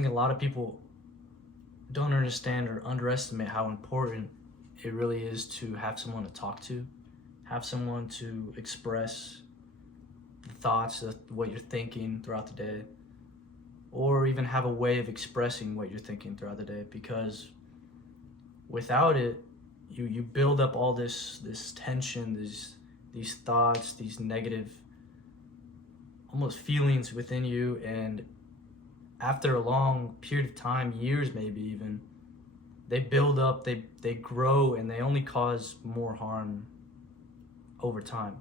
think a lot of people don't understand or underestimate how important it really is to have someone to talk to, have someone to express the thoughts of what you're thinking throughout the day, or even have a way of expressing what you're thinking throughout the day. Because without it, you build up all this tension, these thoughts, these negative almost feelings within you, and after a long period of time, years maybe even, they build up, they grow, and they only cause more harm over time.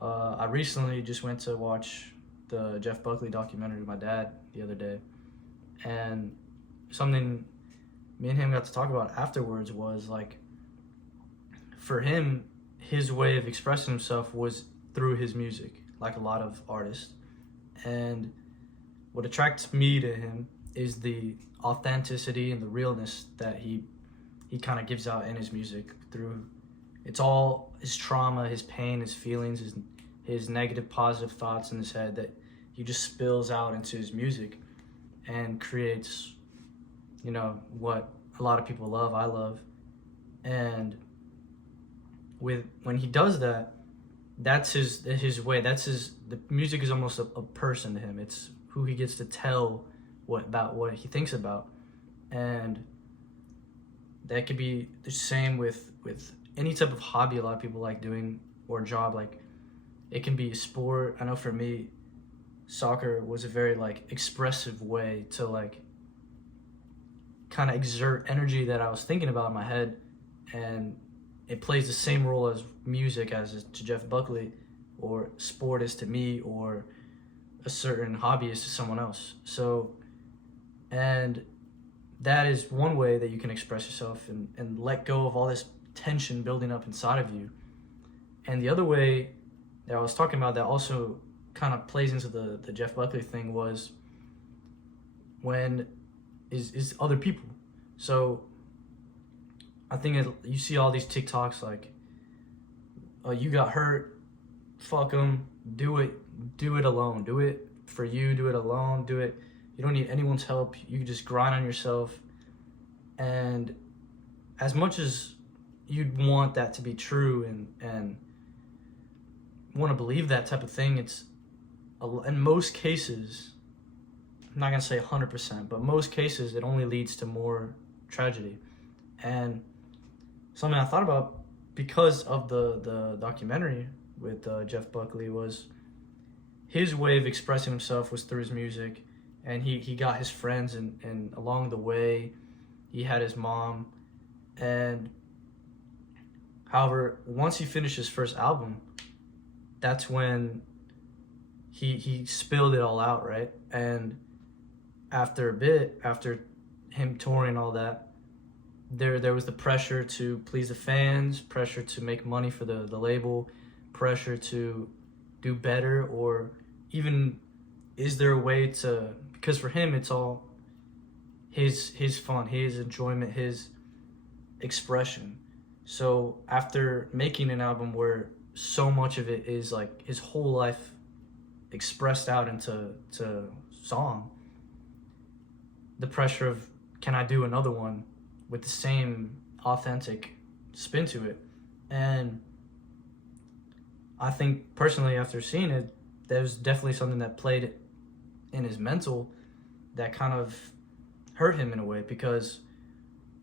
I recently just went to watch the Jeff Buckley documentary with my dad the other day, and something me and him got to talk about afterwards was like, for him, his way of expressing himself was through his music, like a lot of artists. And what attracts me to him is the authenticity and the realness that he kind of gives out in his music. Through it's all his trauma, his pain, his feelings, his negative positive thoughts in his head that he just spills out into his music and creates, what a lot of people love, I love. And when he does that, that's his way. The music is almost a person to him. It's who he gets to tell about what he thinks about. And that could be the same with any type of hobby a lot of people like doing, or job. Like, it can be a sport. I know for me, soccer was a very expressive way to kind of exert energy that I was thinking about in my head. And it plays the same role as music as is to Jeff Buckley, or sport is to me, or a certain hobby is to someone else. So, and that is one way that you can express yourself and let go of all this tension building up inside of you. And the other way that I was talking about that also kind of plays into the Jeff Buckley thing was when is other people. So I think you see all these TikToks like, oh, you got hurt, fuck them, do it alone, do it for you, do it alone, do it. You don't need anyone's help. You just grind on yourself. And as much as you'd want that to be true and want to believe that type of thing, it's in most cases, I'm not gonna say 100%, but most cases it only leads to more tragedy. And something I thought about because of the documentary with Jeff Buckley was his way of expressing himself was through his music, and he got his friends, and along the way he had his mom. And however, once he finished his first album, that's when he spilled it all out, right? And after a bit, after him touring all that, there was the pressure to please the fans, pressure to make money for the label, pressure to do better, or even is there a way to, because for him it's all his fun, his enjoyment, his expression. So after making an album where so much of it is like his whole life expressed out into song, the pressure of, can I do another one with the same authentic spin to it? And I think personally, after seeing it, there was definitely something that played in his mental that kind of hurt him in a way, because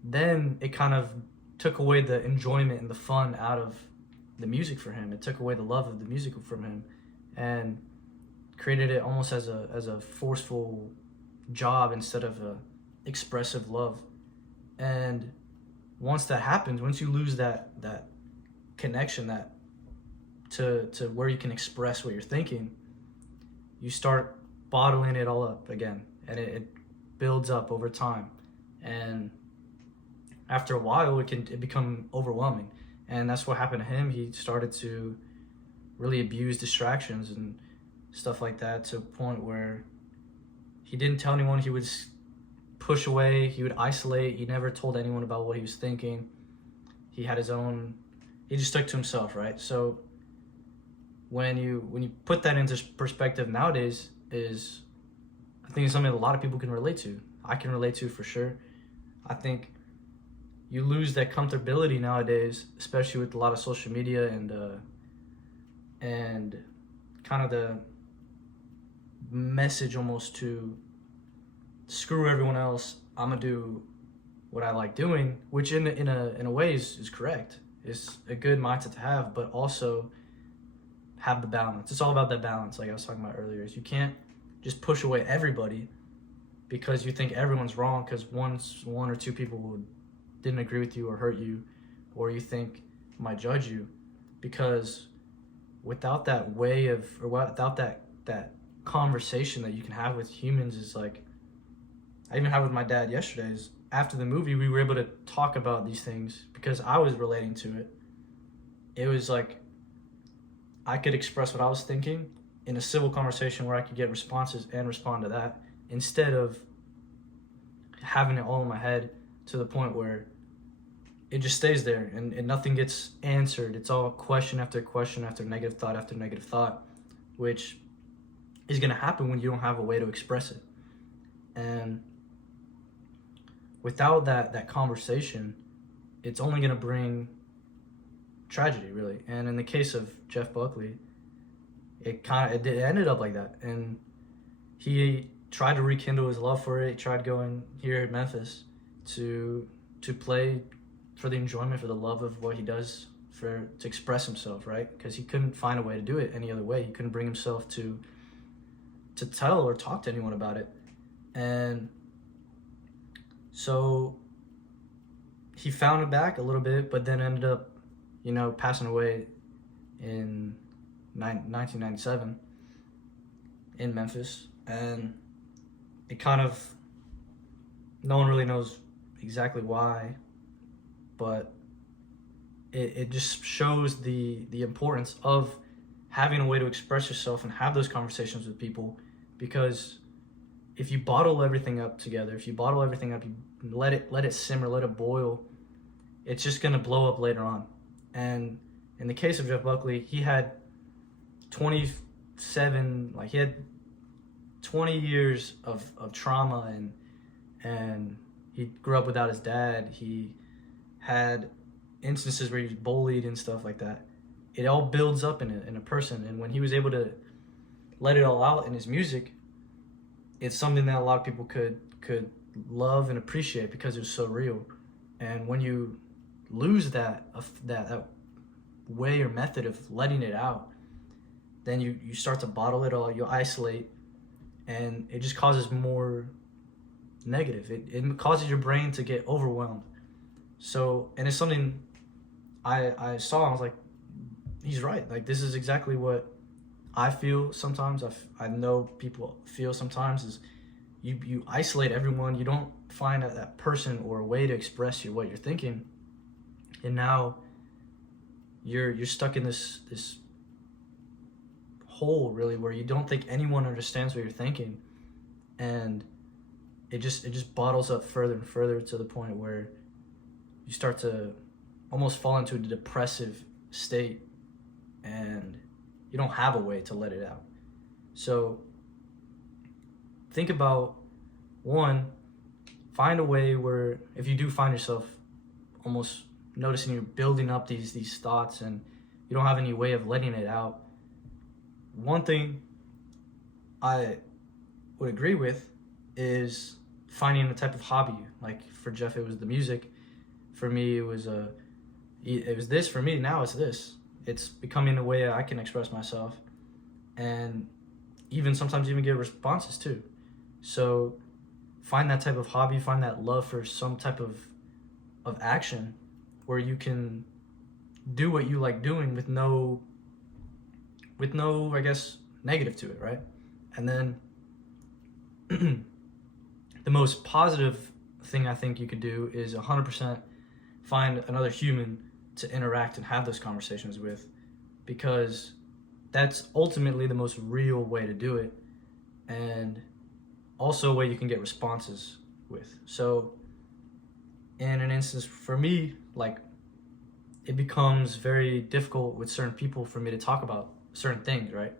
then it kind of took away the enjoyment and the fun out of the music for him. It took away the love of the music from him and created it almost as a forceful job instead of a expressive love. And once that happens, once you lose that connection, that to where you can express what you're thinking, you start bottling it all up again, and it builds up over time. And after a while, it become overwhelming. And that's what happened to him. He started to really abuse distractions and stuff like that, to a point where he didn't tell anyone. He would push away, he would isolate. He never told anyone about what he was thinking. He had his own, he just stuck to himself, right? So when you put that into perspective nowadays, is I think it's something that a lot of people can relate to. I can relate to for sure. I think you lose that comfortability nowadays, especially with a lot of social media and kind of the message almost to screw everyone else. I'm gonna do what I like doing, which in a way is correct. It's a good mindset to have, but also have the balance. It's all about that balance, like I was talking about earlier. Is you can't just push away everybody because you think everyone's wrong because one or two people didn't agree with you or hurt you, or you think might judge you, because without that way of, or without that conversation that you can have with humans, is like I even had with my dad yesterday. Is after the movie we were able to talk about these things because I was relating to it. It was like I could express what I was thinking in a civil conversation where I could get responses and respond to that, instead of having it all in my head to the point where it just stays there and nothing gets answered. It's all question after question after negative thought, which is going to happen when you don't have a way to express it. And without that conversation, it's only going to bring tragedy, really. And in the case of Jeff Buckley, it ended up like that. And he tried to rekindle his love for it. He tried going here at Memphis to play for the enjoyment, for the love of what he does, to express himself, right? Because he couldn't find a way to do it any other way. He couldn't bring himself to tell or talk to anyone about it. And so he found it back a little bit, but then ended up, passing away in 1997 in Memphis. And it kind of, no one really knows exactly why, but it just shows the importance of having a way to express yourself and have those conversations with people. Because if you bottle everything up together, if you bottle everything up, you let it simmer, let it boil, it's just going to blow up later on. And in the case of Jeff Buckley, he had 20 years of trauma, and he grew up without his dad. He had instances where he was bullied and stuff like that. It all builds up in a person, and when he was able to let it all out in his music, it's something that a lot of people could love and appreciate because it was so real. And when you lose that way or method of letting it out, then you start to bottle it all, you isolate, and it just causes more negative. It causes your brain to get overwhelmed. So, and it's something I saw, and I was like, he's right. Like, this is exactly what I feel sometimes. I know people feel sometimes, is you isolate everyone. You don't find that person or a way to express what you're thinking. And now you're stuck in this hole, really, where you don't think anyone understands what you're thinking. And it just bottles up further and further to the point where you start to almost fall into a depressive state, and you don't have a way to let it out. So think about, one, find a way where if you do find yourself almost noticing you're building up these thoughts and you don't have any way of letting it out, one thing I would agree with is finding a type of hobby. Like for Jeff, it was the music. For me, it was this. For me, now it's this. It's becoming a way I can express myself, and sometimes get responses too. So find that type of hobby, find that love for some type of action where you can do what you like doing with no, I guess, negative to it, right? And then the most positive thing I think you could do is 100% find another human to interact and have those conversations with, because that's ultimately the most real way to do it, and also a way you can get responses with. So in an instance for me, like, it becomes very difficult with certain people for me to talk about certain things, right?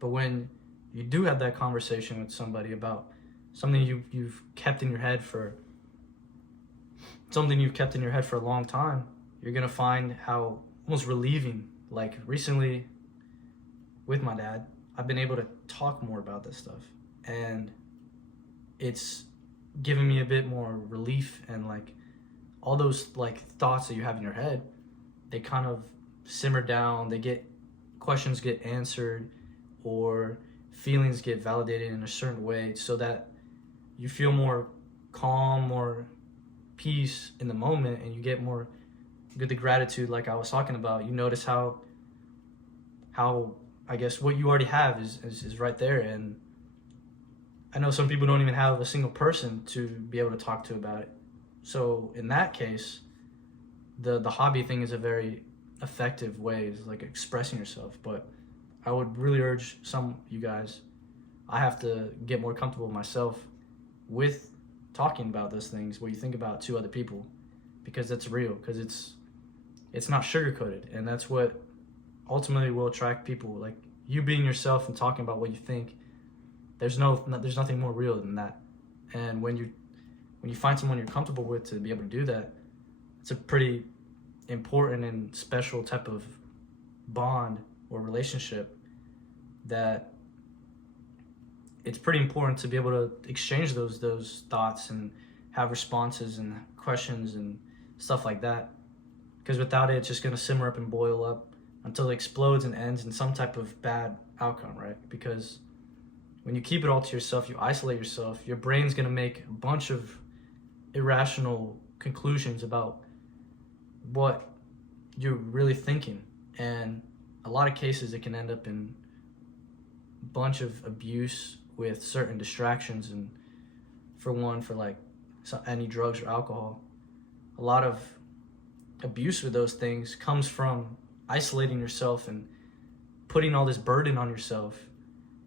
But when you do have that conversation with somebody about something you've kept in your head for a long time, you're gonna find how almost relieving. Like recently with my dad, I've been able to talk more about this stuff, and it's given me a bit more relief, and like all those like thoughts that you have in your head, they kind of simmer down, questions get answered, or feelings get validated in a certain way, so that you feel more calm, more peace in the moment, and you get the gratitude like I was talking about. You notice how I guess what you already have is right there. And I know some people don't even have a single person to be able to talk to about it. So in that case, the hobby thing is a very effective way, is like expressing yourself. But I would really urge you guys, I have to get more comfortable myself with talking about those things, what you think about, to other people, because it's real, because it's not sugar-coated, and that's what ultimately will attract people. Like you being yourself and talking about what you think, there's nothing more real than that. And when you find someone you're comfortable with to be able to do that, it's a pretty important and special type of bond or relationship, that it's pretty important to be able to exchange those thoughts and have responses and questions and stuff like that. Because without it, it's just going to simmer up and boil up until it explodes and ends in some type of bad outcome, right? Because when you keep it all to yourself, you isolate yourself, your brain's going to make a bunch of irrational conclusions about what you're really thinking. And a lot of cases, it can end up in a bunch of abuse with certain distractions, and for like any drugs or alcohol. A lot of abuse with those things comes from isolating yourself and putting all this burden on yourself,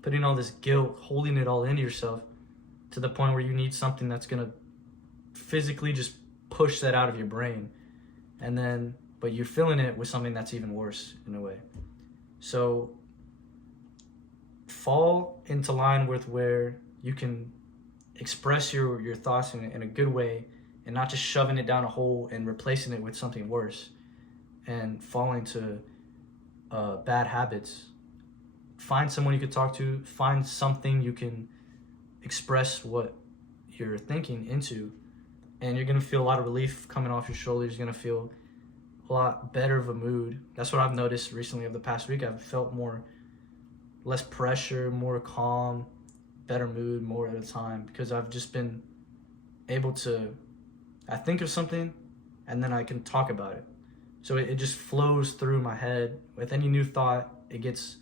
putting all this guilt, holding it all into yourself, to the point where you need something that's going to physically just push that out of your brain. And then, but you're filling it with something that's even worse in a way. So fall into line with where you can express your thoughts in a good way, and not just shoving it down a hole and replacing it with something worse, and falling to bad habits. Find someone you can talk to, find something you can express what you're thinking into, and you're going to feel a lot of relief coming off your shoulders. You're going to feel a lot better of a mood. That's what I've noticed recently over the past week. I've felt less pressure, more calm, better mood more at a time, because I've just been able to, I think of something and then I can talk about it. So it just flows through my head. With any new thought, it gets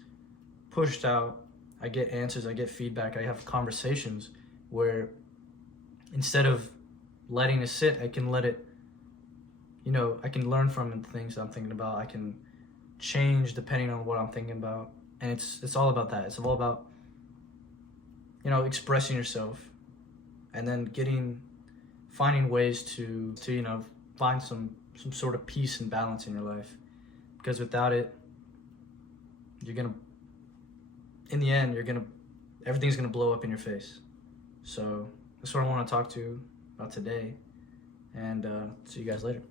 pushed out. I get answers, I get feedback, I have conversations where instead of letting it sit, I can let it, I can learn from the things that I'm thinking about. I can change depending on what I'm thinking about. And it's all about that. It's all about, expressing yourself, and then finding ways to find some sort of peace and balance in your life. Because without it, in the end, everything's gonna blow up in your face. So that's what I want to talk to you about today, and see you guys later.